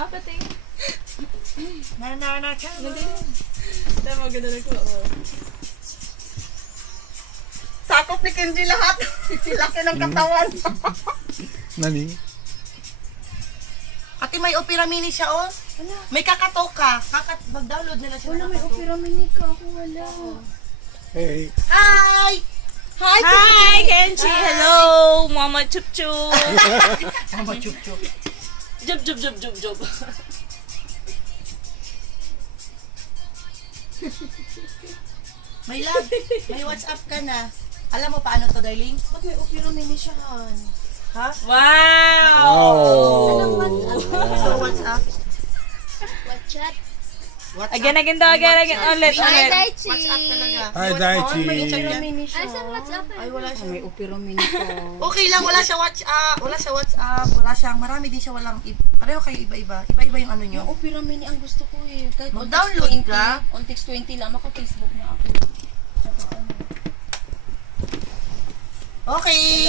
Apa ting? Na, Tama, ganda na ko. sakop ni Kenji lahat. Laki ng katawan. Nani? Ate, may opera mini siya, oh. May kakatoka. Mag-download nila siya. Wala, may opera mini ka. Ako wala. Hey. Hi! Hi, Kenji! Hello! Mama Chup Chup! Mama chup. Job. May love. May WhatsApp ka na. Alam mo paano to, darling? Ba't may opera mini siya, Han? Ha? Wow! So, WhatsApp? Whatchat? WhatsApp? Again, ulit. WhatsApp talaga. Hi, Daichi. May chat Opera yan. mini siya. Asan WhatsApp? Ay, wala siya. May opera mini ka. Okay lang, wala siya WhatsApp. Wala siyang, marami din siya walang, pareho kayo iba-iba. Iba-iba yung ano nyo. Yung opera mini ang gusto ko eh. Kahit Mag-download ka? On text 20 lang, maka-Facebook na ako. Saka ano. Okay.